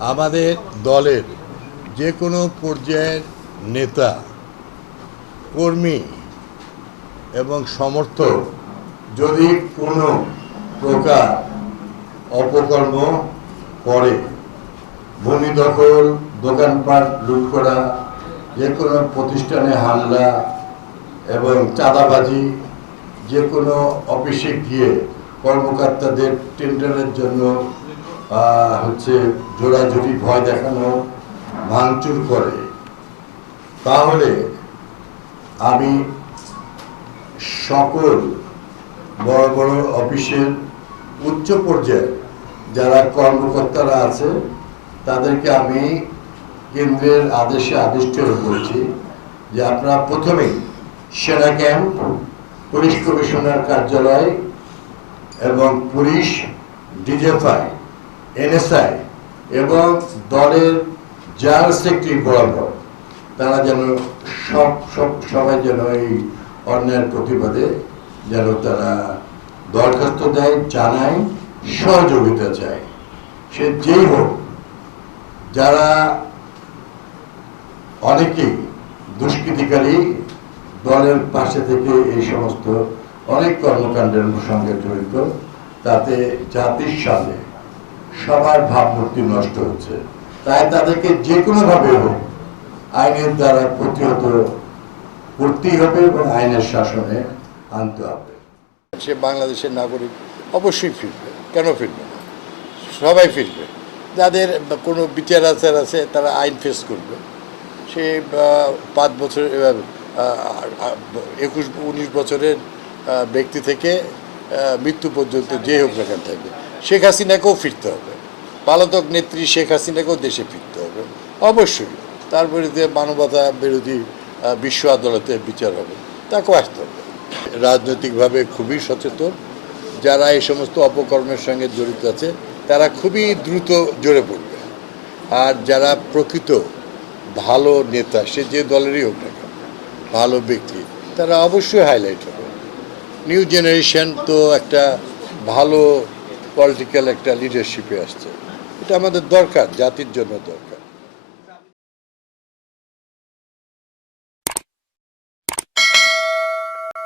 আমাদের দলের যে কোনো পর্যায়ের নেতা, কর্মী এবং সমর্থক যদি কোনো প্রকার অপকর্ম করে, ভূমি দখল, দোকানপাট লুট করা, যে কোনো প্রতিষ্ঠানে হামলা এবং চাঁদাবাজি, যে কোনো অফিসে গিয়ে কর্মকর্তাদের টেন্ডারের জন্য হচ্ছে জোড়াজুড়ি ভয় দেখানো, ভাঙচুর করে। তাহলে আমি সকল বড় বড় অফিসের উচ্চ পর্যায়ে যারা কর্মকর্তারা আছে, তাদেরকে আমি কেন্দ্রের আদেশে আদিষ্ট করেছি যে আপনারা প্রথমেই সেনা ক্যাম্প, পুলিশ কমিশনার কার্যালয় এবং পুলিশ ডিজেফাই এনএসআই এবং দলের যার সেক্টরি বরাবর তারা যেন সব সব, সবাই যেন এই অন্যায়ের প্রতিবাদে যেন তারা দরখাস্ত দেয়, জানায়, সহযোগিতা চায়। সে যেই হোক, যারা অনেকেই দুষ্কৃতিকারী, দলের পাশে থেকে এই সমস্ত অনেক কর্মকাণ্ডের সঙ্গে জড়িত, তাতে জাতির সামনে সবার ভাবমূর্তি নষ্ট হচ্ছে। তাই তাদেরকে যে কোনোভাবে হোক, আইনের দ্বারা প্রতিহত করতেই হবে এবং আইনের শাসনে আনতে হবে। সে বাংলাদেশের নাগরিক অবশ্যই ফিরবে। কেন ফিরবে না? সবাই ফিরবে। যাদের কোনো বিচার আচার আছে, তারা আইন ফেস করবে। সে পাঁচ বছর একুশ, উনিশ বছরের ব্যক্তি থেকে মৃত্যু পর্যন্ত যে হোক যেখানে থাকবে। শেখ হাসিনাকেও ফিরতে হবে। পালাতক নেত্রী শেখ হাসিনাকেও দেশে ফিরতে হবে। অবশ্যই, তার বিরুদ্ধে মানবতা বিরোধী বিশ্ব আদালতে বিচার হবে। তাকেও আসতে হবে। রাজনৈতিকভাবে খুবই সচেতন। যারা এই সমস্ত অপকর্মের সঙ্গে জড়িত আছে, তারা খুবই দ্রুত জড়ে পড়বে। আর যারা প্রকৃত ভালো নেতা, সে যে দলেরই হোক না কেন, ভালো ব্যক্তি, তারা অবশ্যই হাইলাইট হবে। নিউ জেনারেশন তো একটা ভালো পলিটিক্যাল একটা লিডারশিপে আসছে। এটা আমাদের দরকার জাতির জন্য দরকার।